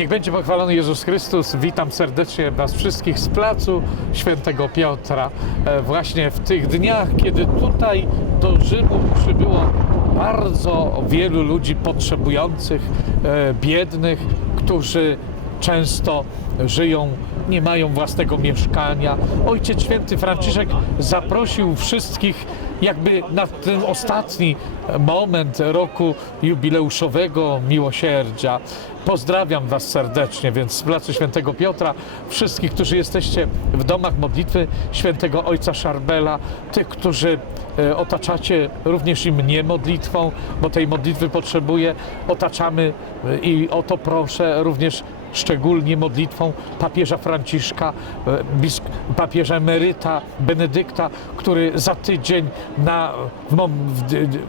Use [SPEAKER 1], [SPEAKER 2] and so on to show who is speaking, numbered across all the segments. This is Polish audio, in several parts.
[SPEAKER 1] Niech będzie pochwalony Jezus Chrystus. Witam serdecznie Was wszystkich z placu Świętego Piotra. E, Właśnie w tych dniach, kiedy tutaj do Rzymu przybyło bardzo wielu ludzi potrzebujących, e, biednych, którzy często żyją, nie mają własnego mieszkania. Ojciec Święty Franciszek zaprosił wszystkich jakby na ten ostatni moment roku jubileuszowego miłosierdzia. Pozdrawiam Was serdecznie, więc z Placu Świętego Piotra, wszystkich, którzy jesteście w domach modlitwy Świętego Ojca Szarbela, tych, którzy e, otaczacie również i mnie modlitwą, bo tej modlitwy potrzebuję, otaczamy e, i o to proszę również szczególnie modlitwą papieża Franciszka, e, papieża emeryta Benedykta, który za tydzień na, w,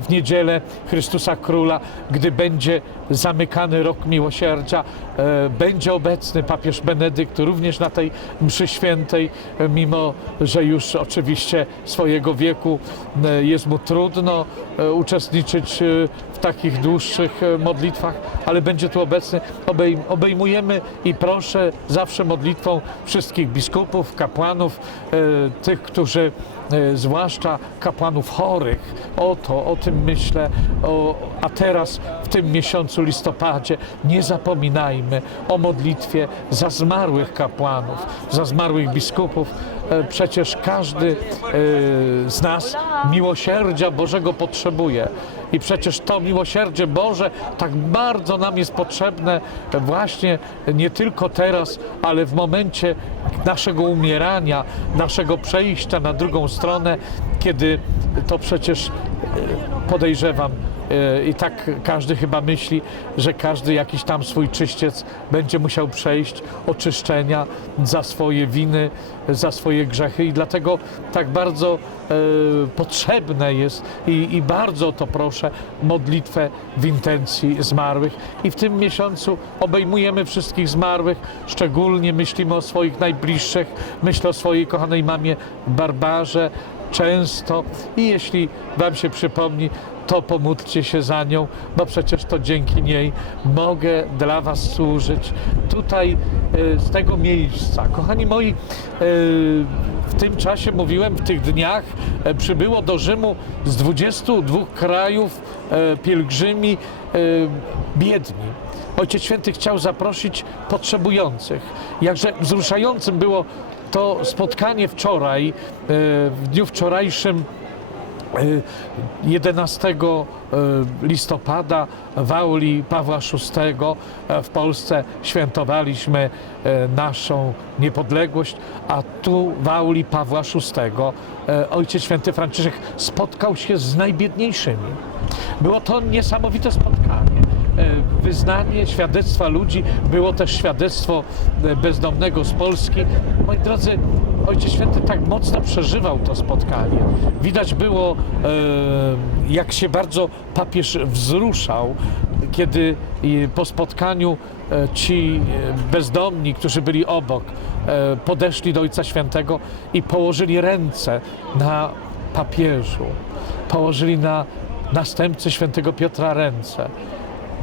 [SPEAKER 1] w, niedzielę Chrystusa Króla, gdy będzie zamykany rok miłosierdzia, e, będzie obecny papież Benedykt również na tej mszy świętej, e, mimo że już oczywiście swojego wieku jest mu trudno uczestniczyć w takich dłuższych modlitwach, ale będzie tu obecny. Obejm, i proszę zawsze modlitwą wszystkich biskupów, kapłanów, e, tych, którzy e, zwłaszcza kapłanów chorych. O to, o tym myślę. O, a teraz w tym miesiącu listopadzie nie zapominajmy o modlitwie za zmarłych kapłanów, za zmarłych biskupów. E, Przecież każdy z nas miłosierdzia Bożego potrzebuje. I przecież to miłosierdzie Boże tak bardzo nam jest potrzebne właśnie nie tylko teraz, ale w momencie naszego umierania, naszego przejścia na drugą stronę, kiedy to przecież e, podejrzewam, i tak każdy chyba myśli, że każdy jakiś tam swój czyściec będzie musiał przejść oczyszczenia za swoje winy, za swoje grzechy. I dlatego tak bardzo e, potrzebne jest i, i bardzo to proszę modlitwę w intencji zmarłych. I w tym miesiącu obejmujemy wszystkich zmarłych, szczególnie myślimy o swoich najbliższych, myślę o swojej kochanej mamie Barbarze, często i jeśli Wam się przypomni, to pomódlcie się za nią, bo przecież to dzięki niej mogę dla Was służyć tutaj e, z tego miejsca. Kochani moi, e, w tym czasie mówiłem, w tych dniach e, przybyło do Rzymu z 22 krajów pielgrzymi biedni. Ojciec Święty chciał zaprosić potrzebujących. Jakże wzruszającym było to spotkanie wczoraj, e, w dniu wczorajszym 11 e, listopada w auli Pawła VI e, w Polsce świętowaliśmy e, naszą niepodległość, a tu w auli Pawła VI e, Ojciec Święty Franciszek spotkał się z najbiedniejszymi. Było to niesamowite spotkanie e, wyznanie, świadectwa ludzi, było też świadectwo e, bezdomnego z Polski. Moi drodzy, Ojciec Święty tak mocno przeżywał to spotkanie. Widać było, e, jak się bardzo papież wzruszał, kiedy e, po spotkaniu e, ci e, bezdomni, którzy byli obok, e, podeszli do Ojca Świętego i położyli ręce na papieżu, położyli na następcy świętego Piotra ręce.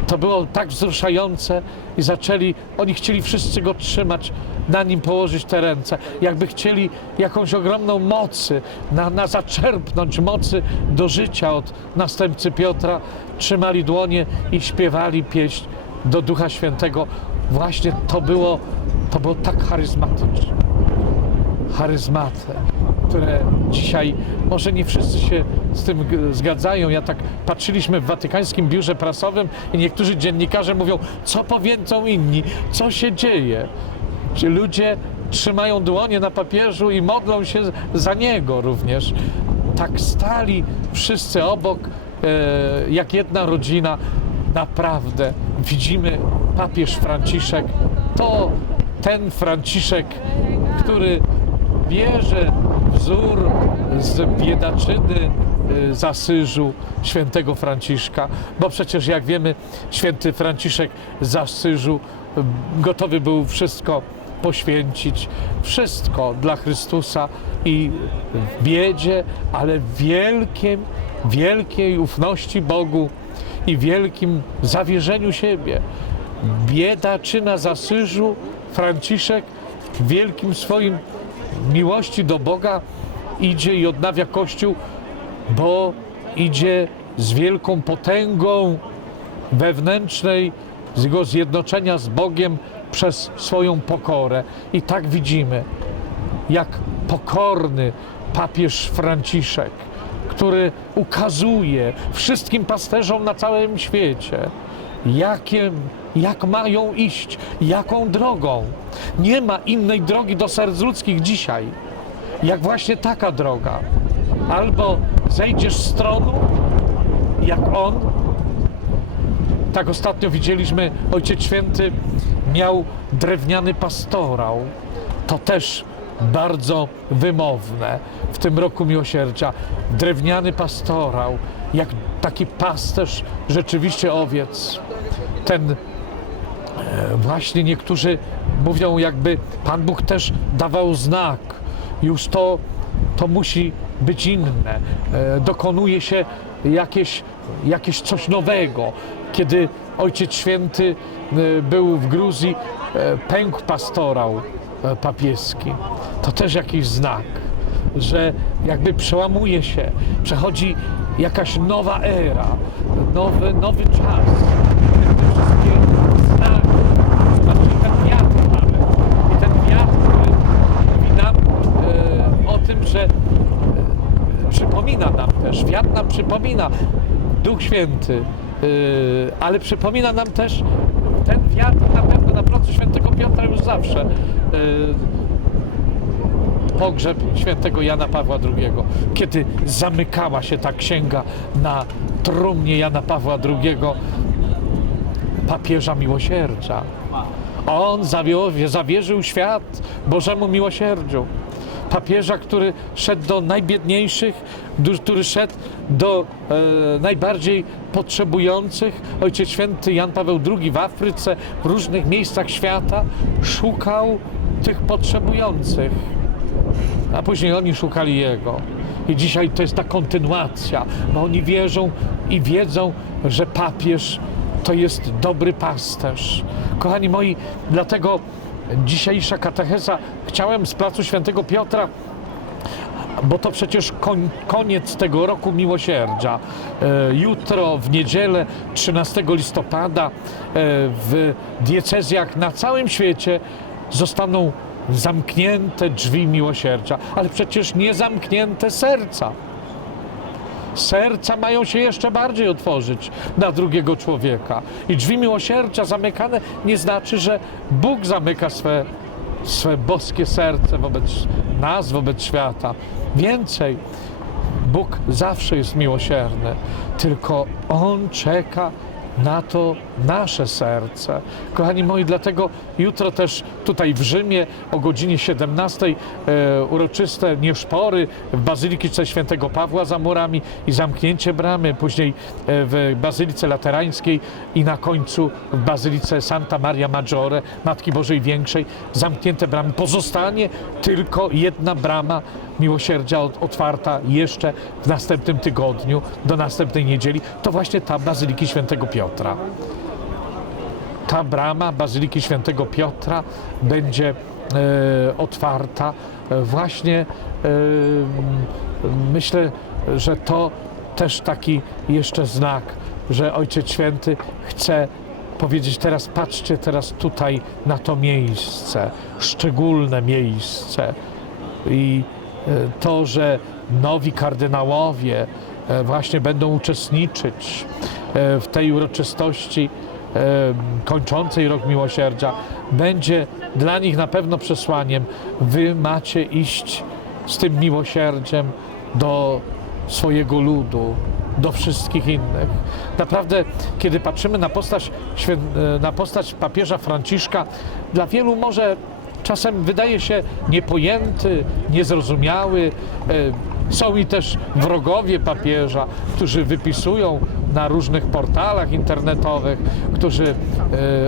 [SPEAKER 1] To było tak wzruszające i zaczęli, oni chcieli wszyscy go trzymać, na nim położyć te ręce, jakby chcieli jakąś ogromną mocy, na, na zaczerpnąć mocy do życia od następcy Piotra, trzymali dłonie i śpiewali pieśń do Ducha Świętego. Właśnie to było, to było tak charyzmatyczne. Charyzmaty, które dzisiaj może nie wszyscy się z tym zgadzają. Ja tak patrzyliśmy w watykańskim biurze prasowym i niektórzy dziennikarze mówią, co powiedzą inni, co się dzieje. Czy ludzie trzymają dłonie na papieżu i modlą się za niego również. Tak stali wszyscy obok, e, jak jedna rodzina. Naprawdę widzimy papież Franciszek, to ten Franciszek, który bierze wzór z biedaczyny z Asyżu świętego Franciszka, bo przecież jak wiemy, święty Franciszek z Asyżu y, gotowy był wszystko poświęcić, wszystko dla Chrystusa i w biedzie, ale w wielkim, wielkiej ufności Bogu i wielkim zawierzeniu siebie. Biedaczyna z Asyżu, Franciszek, w wielkim swoim miłości do Boga idzie i odnawia Kościół, bo idzie z wielką potęgą wewnętrznej, z jego zjednoczenia z Bogiem przez swoją pokorę. I tak widzimy, jak pokorny papież Franciszek, który ukazuje wszystkim pasterzom na całym świecie, jakie, jak mają iść, jaką drogą. Nie ma innej drogi do serc ludzkich dzisiaj, jak właśnie taka droga. Albo zejdziesz z tronu, jak on, tak ostatnio widzieliśmy, Ojciec Święty miał drewniany pastorał. To też bardzo wymowne w tym roku miłosierdzia. Drewniany pastorał, jak taki pasterz rzeczywiście owiec. Ten e, właśnie niektórzy mówią, jakby Pan Bóg też dawał znak. Już to, to musi być inne. E, Dokonuje się jakieś, jakieś coś nowego. Kiedy Ojciec Święty e, był w Gruzji, e, pękł pastorał papieski. To też jakiś znak, że jakby przełamuje się, przechodzi jakaś nowa era, nowy, nowy czas znaki, zobaczcie ten wiatr nawet. I ten wiatr, który mówi nam e, o tym, że e, przypomina wiatr nam przypomina, Duch Święty, e, ale przypomina nam też ten wiatr na pewno na placu Świętego Piotra już zawsze. e, pogrzeb świętego Jana Pawła II, kiedy zamykała się ta księga na trumnie Jana Pawła II, papieża miłosierdzia. On zawierzył świat Bożemu miłosierdziu. Papieża, który szedł do najbiedniejszych, który szedł do e, najbardziej potrzebujących. Ojciec Święty Jan Paweł II w Afryce, w różnych miejscach świata szukał tych potrzebujących a później oni szukali Jego. I dzisiaj to jest ta kontynuacja, bo oni wierzą i wiedzą, że papież to jest dobry pasterz. Kochani moi, dlatego dzisiejsza katecheza chciałem z placu Świętego Piotra bo to przecież koniec tego roku miłosierdzia. E, jutro, w niedzielę, 13 listopada, e, w diecezjach na całym świecie zostaną zamknięte drzwi miłosierdzia, ale przecież nie zamknięte serca. Serca mają się jeszcze bardziej otworzyć na drugiego człowieka. I drzwi miłosierdzia zamykane nie znaczy, że Bóg zamyka swe, swe boskie serce wobec nas, wobec świata. Więcej, Bóg zawsze jest miłosierny, tylko On czeka na to nasze serce. Kochani moi, dlatego jutro też tutaj w Rzymie o godzinie 17 e, uroczyste nieszpory w Bazylice Świętego Pawła za murami i zamknięcie bramy, później e, w Bazylice Laterańskiej i na końcu w Bazylice Santa Maria Maggiore, Matki Bożej Większej, zamknięte bramy. Pozostanie tylko jedna brama miłosierdzia ot- otwarta jeszcze w następnym tygodniu, do następnej niedzieli, to właśnie ta Bazyliki Świętego Piotra. Ta brama Bazyliki Świętego Piotra będzie e, otwarta. Właśnie e, myślę, że to też taki jeszcze znak, że Ojciec Święty chce powiedzieć teraz patrzcie teraz tutaj na to miejsce, szczególne miejsce. I e, to, że nowi kardynałowie właśnie będą uczestniczyć e, w tej uroczystości e, kończącej rok miłosierdzia, będzie dla nich na pewno przesłaniem. Wy macie iść z tym miłosierdziem do swojego ludu, do wszystkich innych. Naprawdę, kiedy patrzymy na postać, e, na postać papieża Franciszka, dla wielu może czasem wydaje się niepojęty, niezrozumiały. Są i też wrogowie papieża, którzy wypisują na różnych portalach internetowych, którzy e,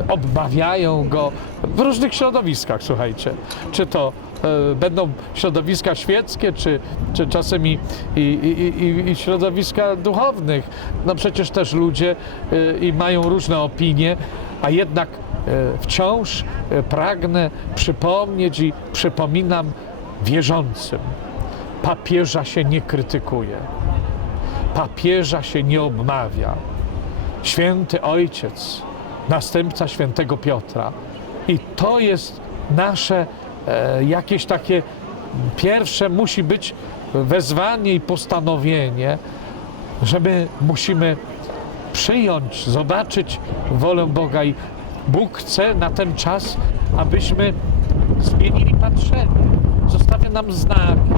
[SPEAKER 1] obmawiają go w różnych środowiskach, słuchajcie. Czy to e, będą środowiska świeckie, czy, czy czasem i, i, i, i, środowiska duchownych. No przecież też ludzie e, i mają różne opinie, a jednak wciąż pragnę przypomnieć i przypominam wierzącym. Papieża się nie krytykuje, papieża się nie obmawia. Święty Ojciec, następca świętego Piotra. I to jest nasze e, jakieś takie pierwsze musi być wezwanie i postanowienie, że my musimy przyjąć, zobaczyć wolę Boga i Bóg chce na ten czas, abyśmy zmienili patrzenie. Zostawia nam znaki,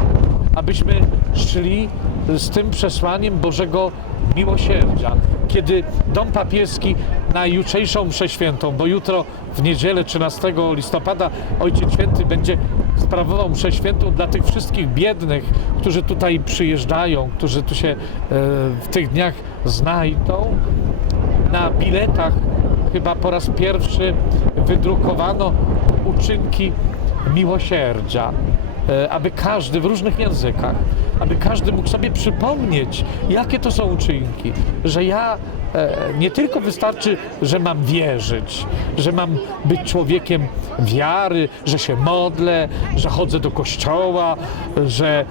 [SPEAKER 1] abyśmy szli z tym przesłaniem Bożego miłosierdzia. Kiedy Dom Papieski na jutrzejszą mszę świętą, bo jutro w niedzielę 13 listopada Ojciec Święty będzie sprawował mszę świętą dla tych wszystkich biednych, którzy tutaj przyjeżdżają, którzy tu się e, w tych dniach znajdą. Na biletach chyba po raz pierwszy wydrukowano uczynki miłosierdzia, aby każdy w różnych językach, aby każdy mógł sobie przypomnieć, jakie to są uczynki, że ja e, nie tylko wystarczy, że mam wierzyć, że mam być człowiekiem wiary, że się modlę, że chodzę do kościoła, że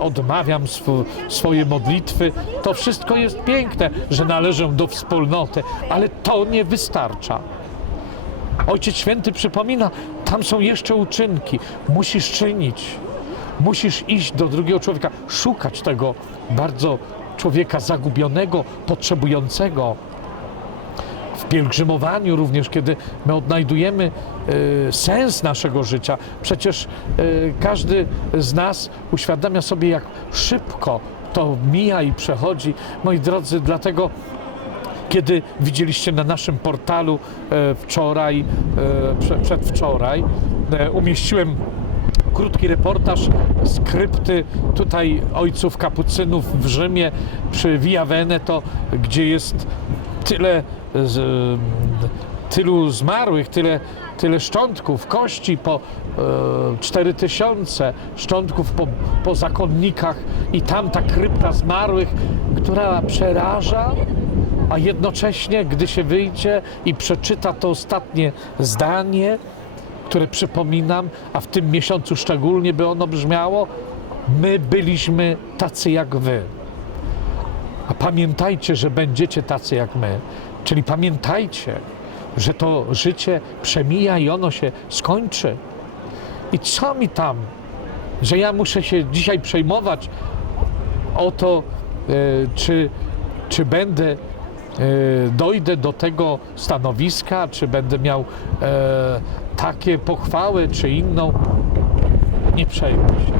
[SPEAKER 1] odmawiam swo, swoje modlitwy. To wszystko jest piękne, że należę do wspólnoty, ale to nie wystarcza. Ojciec Święty przypomina, tam są jeszcze uczynki. Musisz czynić. Musisz iść do drugiego człowieka, szukać tego bardzo człowieka zagubionego, potrzebującego. W pielgrzymowaniu również, kiedy my odnajdujemy e, sens naszego życia, przecież e, każdy z nas uświadamia sobie, jak szybko to mija i przechodzi. Moi drodzy, dlatego kiedy widzieliście na naszym portalu e, wczoraj, e, prze, przedwczoraj, e, umieściłem krótki reportaż z krypty tutaj ojców kapucynów w Rzymie przy Via Veneto, gdzie jest tyle z, tylu zmarłych, tyle, tyle szczątków, kości po e, 4000 szczątków po, po zakonnikach i tam ta krypta zmarłych, która przeraża, a jednocześnie, gdy się wyjdzie i przeczyta to ostatnie zdanie, które przypominam, a w tym miesiącu szczególnie by ono brzmiało, my byliśmy tacy jak wy. A pamiętajcie, że będziecie tacy jak my. Czyli pamiętajcie, że to życie przemija i ono się skończy. I co mi tam, że ja muszę się dzisiaj przejmować o to, e, czy, czy będę, dojdę do tego stanowiska, czy będę miał e, takie pochwały, czy inną. Nie przejmuj się.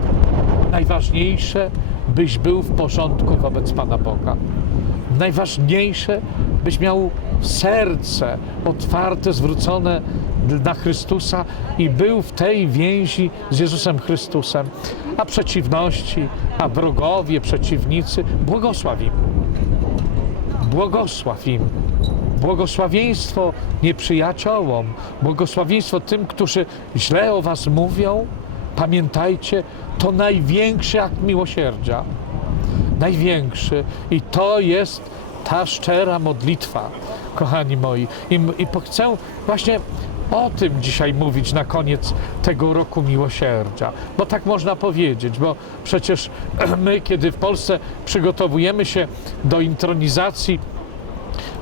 [SPEAKER 1] Najważniejsze, byś był w porządku wobec Pana Boga. Najważniejsze, byś miał serce otwarte, zwrócone na Chrystusa i był w tej więzi z Jezusem Chrystusem. A przeciwności, a wrogowie, przeciwnicy, błogosław im. Błogosław im. Błogosławieństwo nieprzyjaciołom, błogosławieństwo tym, którzy źle o was mówią. Pamiętajcie, to największy akt miłosierdzia. Największy. I to jest ta szczera modlitwa, kochani moi. I, i chcę właśnie o tym dzisiaj mówić na koniec tego roku miłosierdzia, bo tak można powiedzieć, bo przecież my, kiedy w Polsce przygotowujemy się do intronizacji,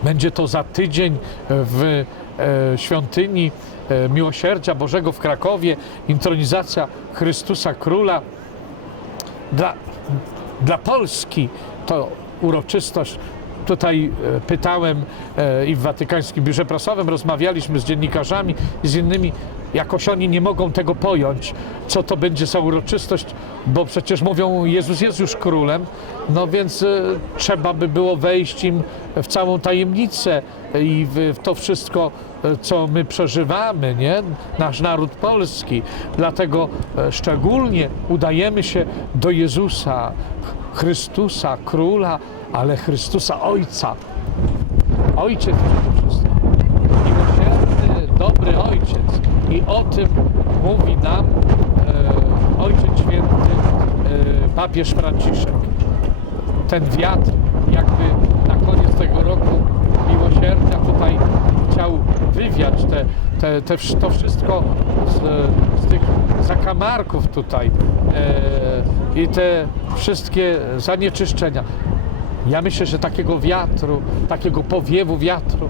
[SPEAKER 1] będzie to za tydzień w e, świątyni e, Miłosierdzia Bożego w Krakowie, intronizacja Chrystusa Króla. Dla, dla Polski to uroczystość Tutaj e, pytałem e, i w Watykańskim Biurze Prasowym rozmawialiśmy z dziennikarzami i z innymi. Jakoś oni nie mogą tego pojąć, co to będzie za uroczystość, bo przecież mówią, Jezus jest już królem, no więc e, trzeba by było wejść im w całą tajemnicę i w to wszystko, co my przeżywamy, nie? Nasz naród polski. Dlatego szczególnie udajemy się do Jezusa, Chrystusa, Króla, ale Chrystusa Ojca. Ojciec wszystkim. Miłosierny, dobry Ojciec. I o tym mówi nam e, Ojciec Święty, e, papież Franciszek. Ten wiatr jakby na koniec tego roku miłosierdzia tutaj chciał wywiać te te, te, to wszystko z, z tych zakamarków tutaj e, i te wszystkie zanieczyszczenia. Ja myślę, że takiego wiatru, takiego powiewu wiatru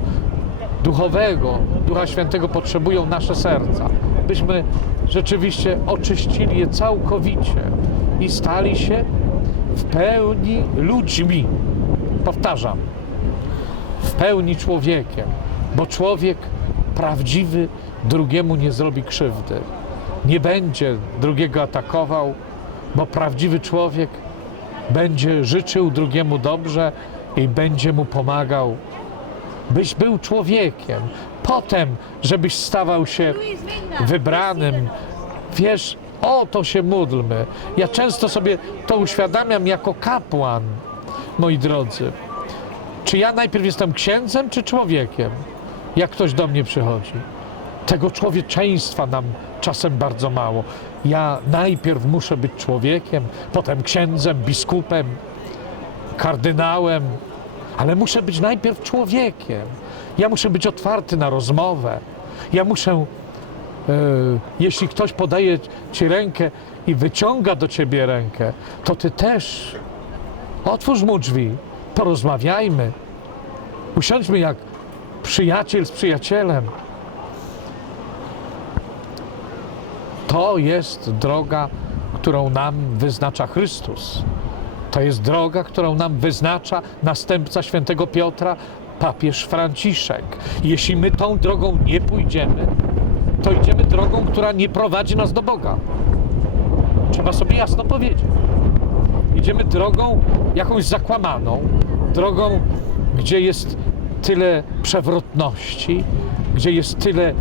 [SPEAKER 1] duchowego, Ducha Świętego potrzebują nasze serca, byśmy rzeczywiście oczyścili je całkowicie i stali się w pełni ludźmi. Powtarzam, w pełni człowiekiem, bo człowiek prawdziwy drugiemu nie zrobi krzywdy. Nie będzie drugiego atakował, bo prawdziwy człowiek będzie życzył drugiemu dobrze i będzie mu pomagał. Byś był człowiekiem, potem, żebyś stawał się wybranym. Wiesz, o to się módlmy. Ja często sobie to uświadamiam jako kapłan, moi drodzy. Czy ja najpierw jestem księdzem, czy człowiekiem? Jak ktoś do mnie przychodzi. Tego człowieczeństwa nam czasem bardzo mało. Ja najpierw muszę być człowiekiem, potem księdzem, biskupem, kardynałem, ale muszę być najpierw człowiekiem. Ja muszę być otwarty na rozmowę. Ja muszę, e, jeśli ktoś podaje ci rękę i wyciąga do ciebie rękę, to ty też otwórz mu drzwi, porozmawiajmy. Usiądźmy jak przyjaciel z przyjacielem. To jest droga, którą nam wyznacza Chrystus. To jest droga, którą nam wyznacza następca świętego Piotra, papież Franciszek. Jeśli my tą drogą nie pójdziemy, to idziemy drogą, która nie prowadzi nas do Boga. Trzeba sobie jasno powiedzieć. Idziemy drogą jakąś zakłamaną, drogą, gdzie jest tyle przewrotności, gdzie jest tyle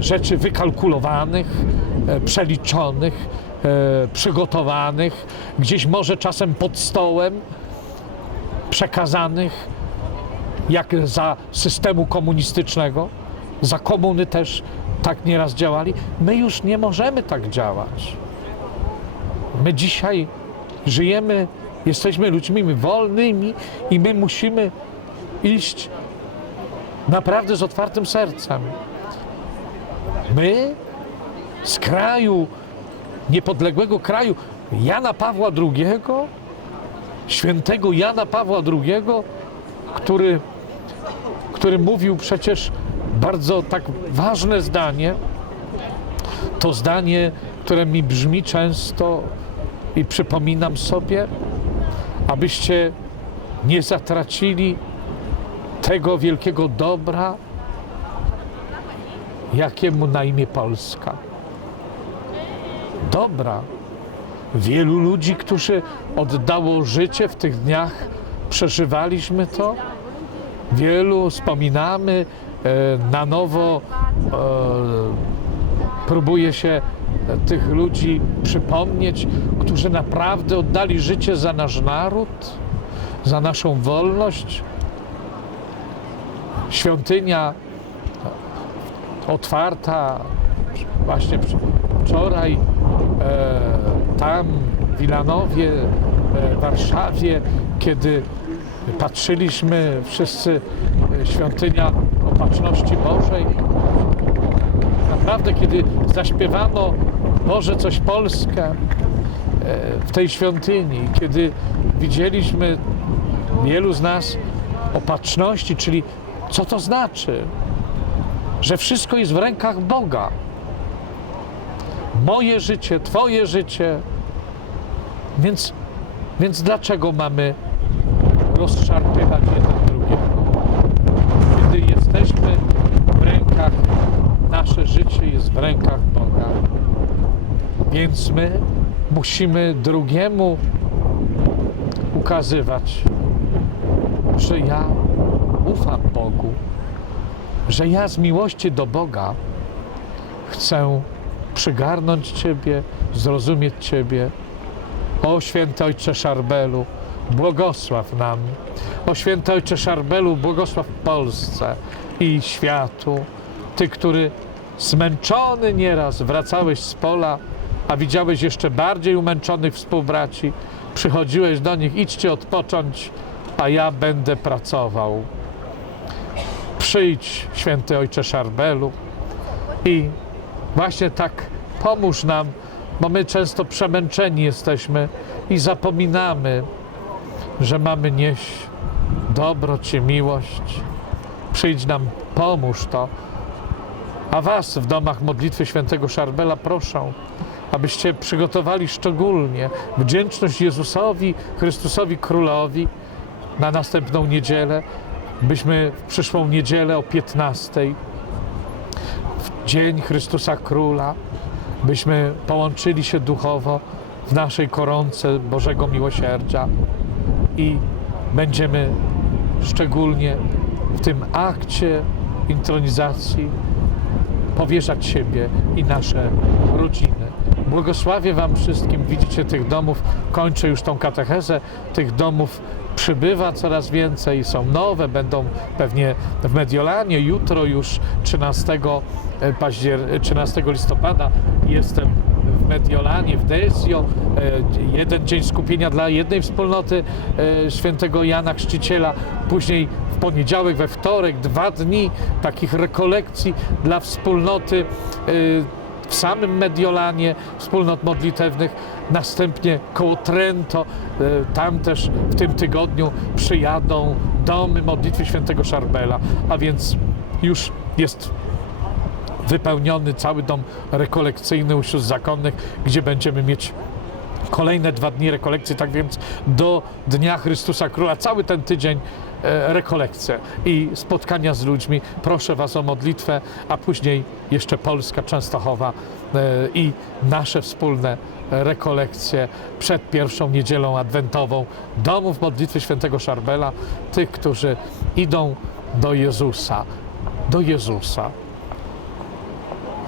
[SPEAKER 1] rzeczy wykalkulowanych, e, przeliczonych, e, przygotowanych, gdzieś może czasem pod stołem przekazanych, jak za systemu komunistycznego, za komuny też tak nieraz działali. My już nie możemy tak działać. My dzisiaj żyjemy, jesteśmy ludźmi wolnymi i my musimy iść naprawdę z otwartym sercem. My z kraju, niepodległego kraju Jana Pawła II, świętego Jana Pawła II, który, który mówił przecież bardzo tak ważne zdanie, to zdanie, które mi brzmi często i przypominam sobie, abyście nie zatracili tego wielkiego dobra, jakiemu na imię Polska. Dobra. Wielu ludzi, którzy oddało życie w tych dniach, przeżywaliśmy to. Wielu wspominamy e, na nowo, e, próbuje się tych ludzi przypomnieć, którzy naprawdę oddali życie za nasz naród, za naszą wolność. Świątynia otwarta właśnie wcz- wczoraj e, tam w Wilanowie, e, Warszawie, kiedy patrzyliśmy wszyscy e, świątynia Opatrzności Bożej. Naprawdę, kiedy zaśpiewano Boże coś Polskę e, w tej świątyni, kiedy widzieliśmy wielu z nas opatrzności, czyli co to znaczy? Że wszystko jest w rękach Boga. Moje życie, Twoje życie. Więc, więc dlaczego mamy rozszarpywać jeden drugiego? Kiedy jesteśmy w rękach, nasze życie jest w rękach Boga. Więc my musimy drugiemu ukazywać, że ja ufam Bogu, że ja z miłości do Boga chcę przygarnąć Ciebie, zrozumieć Ciebie. O święty Ojcze Szarbelu, błogosław nam. O święty Ojcze Szarbelu, błogosław Polsce i światu. Ty, który zmęczony nieraz wracałeś z pola, a widziałeś jeszcze bardziej umęczonych współbraci, przychodziłeś do nich, idźcie odpocząć, a ja będę pracował. Przyjdź, święty Ojcze Szarbelu, I właśnie tak pomóż nam, bo my często przemęczeni jesteśmy i zapominamy, że mamy nieść dobroć i miłość. Przyjdź nam, pomóż to. A Was w domach modlitwy świętego Szarbela proszę, abyście przygotowali szczególnie wdzięczność Jezusowi, Chrystusowi Królowi na następną niedzielę, byśmy w przyszłą niedzielę o 15 w Dzień Chrystusa Króla, byśmy połączyli się duchowo w naszej koronce Bożego Miłosierdzia i będziemy szczególnie w tym akcie intronizacji powierzać siebie i nasze rodziny. Błogosławię Wam wszystkim. Widzicie tych domów, kończę już tą katechezę, tych domów przybywa coraz więcej, są nowe, będą pewnie w Mediolanie, jutro już 13, paździer- 13 listopada jestem w Mediolanie, w Desio, e, jeden dzień skupienia dla jednej wspólnoty e, świętego Jana Chrzciciela, później w poniedziałek, we wtorek, dwa dni takich rekolekcji dla wspólnoty. E, w samym Mediolanie, wspólnot modlitewnych, następnie koło Trento, e, tam też w tym tygodniu przyjadą domy modlitwy świętego Szarbela, a więc już jest wypełniony cały dom rekolekcyjny u zakonnych, gdzie będziemy mieć kolejne dwa dni rekolekcji, tak więc do Dnia Chrystusa Króla, cały ten tydzień rekolekcje i spotkania z ludźmi. Proszę Was o modlitwę, a później jeszcze Polska, Częstochowa e, i nasze wspólne rekolekcje przed pierwszą niedzielą adwentową domów modlitwy świętego Szarbela, tych, którzy idą do Jezusa, do Jezusa,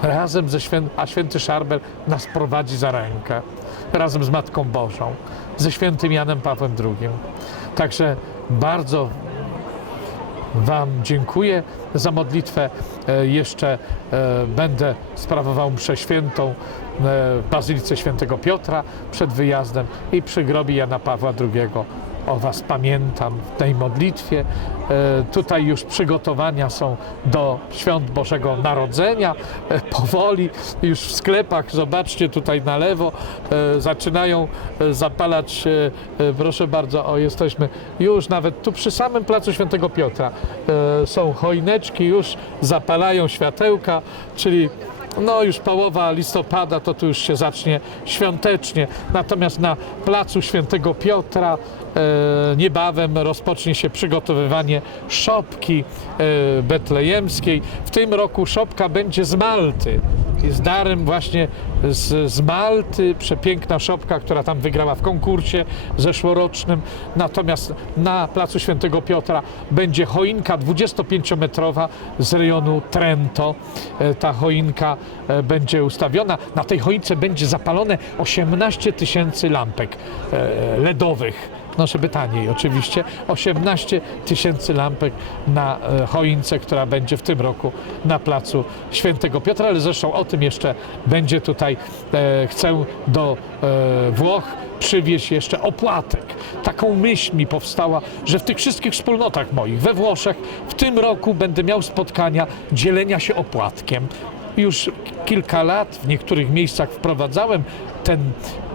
[SPEAKER 1] razem ze świę... a święty Szarbel nas prowadzi za rękę, razem z Matką Bożą, ze świętym Janem Pawłem II. Także bardzo Wam dziękuję za modlitwę. E, Jeszcze e, będę sprawował mszę świętą e, w Bazylice Świętego Piotra przed wyjazdem i przy grobie Jana Pawła II. O Was pamiętam w tej modlitwie. E, Tutaj już przygotowania są do świąt Bożego Narodzenia. E, Powoli już w sklepach, zobaczcie tutaj na lewo, e, zaczynają zapalać, proszę bardzo, o jesteśmy już nawet tu przy samym placu Świętego Piotra. Są choineczki, już zapalają światełka, czyli no już połowa listopada to tu już się zacznie świątecznie. Natomiast na placu Świętego Piotra e, niebawem rozpocznie się przygotowywanie szopki e, betlejemskiej. W tym roku szopka będzie z Malty. Jest darem właśnie z, z Malty, przepiękna szopka, która tam wygrała w konkursie zeszłorocznym. Natomiast na placu Świętego Piotra będzie choinka 25-metrowa z rejonu Trento. E, Ta choinka e, będzie ustawiona. Na tej choince będzie zapalone 18 tysięcy lampek e, LEDowych. No, żeby taniej oczywiście. 18 tysięcy lampek na e, choince, która będzie w tym roku na placu Świętego Piotra, ale zresztą o tym jeszcze będzie tutaj. E, chcę do e, Włoch przywieźć jeszcze opłatek. Taką myśl mi powstała, że w tych wszystkich wspólnotach moich we Włoszech w tym roku będę miał spotkania dzielenia się opłatkiem. Już kilka lat w niektórych miejscach wprowadzałem ten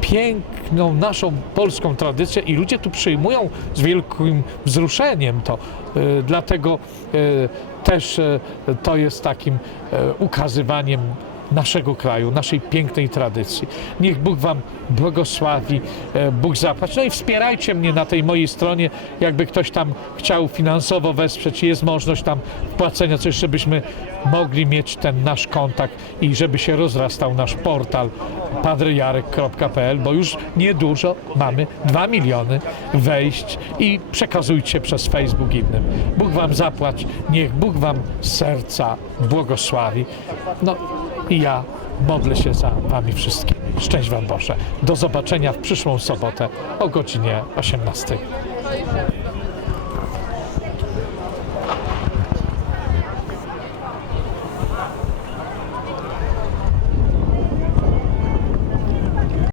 [SPEAKER 1] piękną naszą polską tradycję i ludzie tu przyjmują z wielkim wzruszeniem to. E, Dlatego e, też e, to jest takim ukazywaniem naszego kraju, naszej pięknej tradycji. Niech Bóg Wam błogosławi, e, Bóg zapłać. No i wspierajcie mnie na tej mojej stronie, jakby ktoś tam chciał finansowo wesprzeć, jest możliwość tam wpłacenia coś, żebyśmy mogli mieć ten nasz kontakt i żeby się rozrastał nasz portal padrejarek.pl, bo już niedużo mamy 2 miliony wejść i przekazujcie przez Facebook innym. Bóg Wam zapłać, niech Bóg Wam serca błogosławi. No i ja modlę się za Wami wszystkimi. Szczęść Wam Boże. Do zobaczenia w przyszłą sobotę o godzinie 18.